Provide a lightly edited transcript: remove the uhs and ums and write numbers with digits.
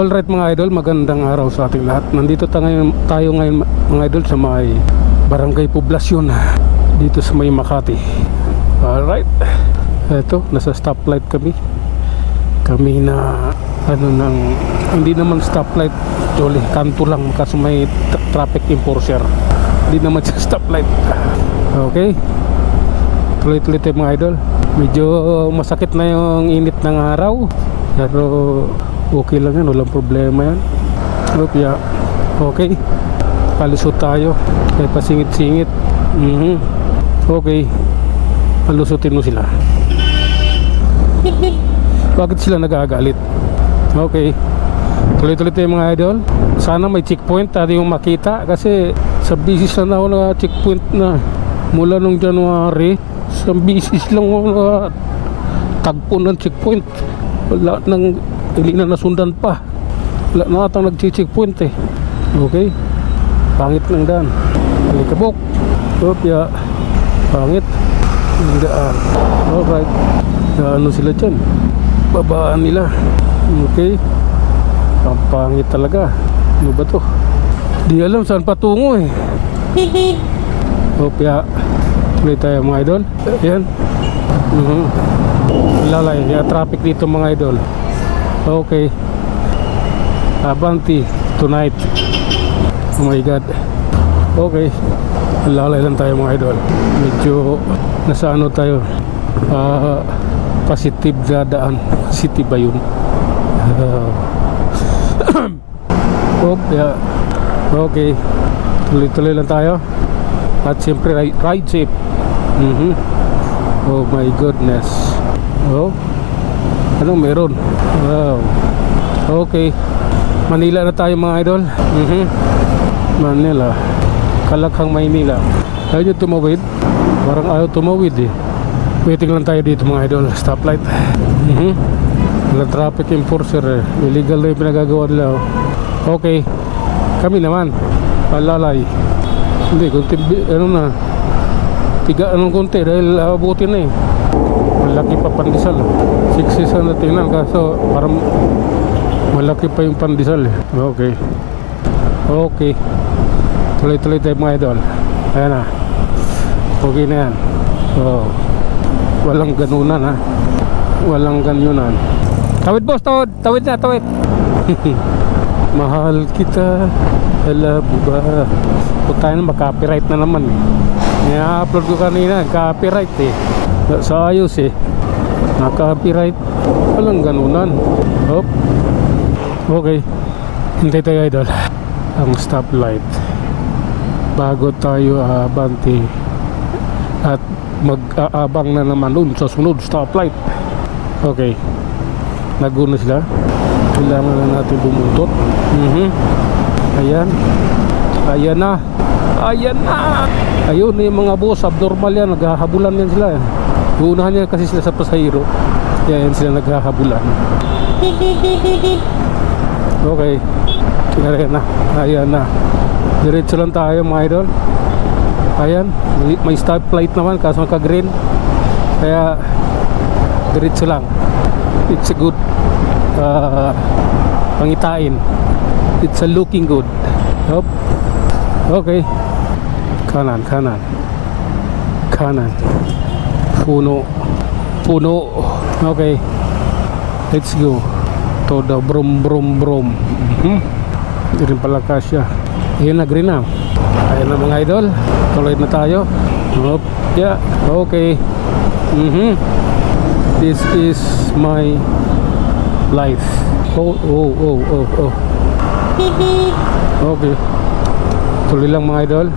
Alright mga idol, magandang araw sa ating lahat. Nandito tayo ngayon mga idol sa may Barangay Poblasyon dito sa may Makati. Alright, eto, nasa stoplight kami. Kami na hindi naman stoplight, actually kanto lang kasi may traffic enforcer. Hindi naman sa stoplight. Okay, tuloy-tuloy tayo mga idol. Medyo masakit na yung init ng araw, pero okay lang yan, walang problema yan. Yeah. Okay, palusot tayo. May pasingit-singit. Okay, palusutin mo sila. Bakit sila nagagalit? Okay, tuloy-tuloy tayo mga idol. Sana may checkpoint tayo yung makita, kasi sa bisis na ako na checkpoint na mula nung January. Sa bisis lang ako na tagpo ng checkpoint. Wala nang, hindi na nasundan pa. Wala na atang nag-checkpoint eh. Okay, pangit ng daan. Alikabok. Yeah. Pangit ng daan. Alright, ano sila dyan, babaan nila. Okay, ang pangit talaga. Ano ba to? Di alam saan patungo eh. Yeah. Tuloy tayo mga idol. Ayan. Lalay, traffic dito mga idol. Okay, Abanti tonight. Oh my god. Okay, lalay lang tayo mga idol. Medyo nasa ano tayo, positive na daan. City ba yun? Yeah. Okay, tuloy-tuloy lang tayo. At siyempre ride safe. Oh my goodness. Oh, anong meron? Wow. Okay, Manila na tayo mga idol. Manila, Kalakhang, Maynila. Ayaw nyo tumawid? Parang ayaw tumawid eh. Waiting lang tayo dito mga idol. Stoplight. Walang traffic enforcer eh. Illegal na yung pinagagawa nila. Okay, kami naman palalay. Hindi, kunti, ano na, tiga anong konti dahil abutin na eh. Malaki pa pandesal. 6 na tingnan, kaso parang malaki pa yung pandesal eh. Okay, okay, tuloy-tuloy tayo mga idol. Ayan na, okay na yan. So, walang ganunan ha. Walang ganunan. Tawid boss, tawid. Tawid na, tawid. Mahal kita, alam mo ba? Kung tayo na copyright na naman eh. I-upload ko kanina, copyright eh. Sa ayos eh, na-copyright. Walang ganunan. Hop. Okay, hintay tayo idol ang stoplight bago tayo abanti at mag-aabang na naman dun sa sunod stoplight. Okay, naguna sila. Kailangan na natin bumuntot. Ayan. Ayan na. Ayan na. Ayun yung mga boss, abnormal yan. Naghahabulan yan sila. Uunahan yan kasi sila sa pasahero. Yan sila naghahabulan. Okay, ayan na. Ayan na. Diretso lang tayo mga idol. Ayan, may stoplight naman kaso naka-green. Kaya diretso lang. It's a good pangitain. It's a looking good. Hop. Okay, kanan, kanan, kanan. Puno, puno. Okay, let's go. To the brum brum brum. Hindi rin pala kasya. Ayan na, green na. Ayan na mga idol, tuloy na tayo. Hop. Yeah, okay. This is my life. Oh, oh, oh, oh, oh. Okay, tuloy lang mga idol.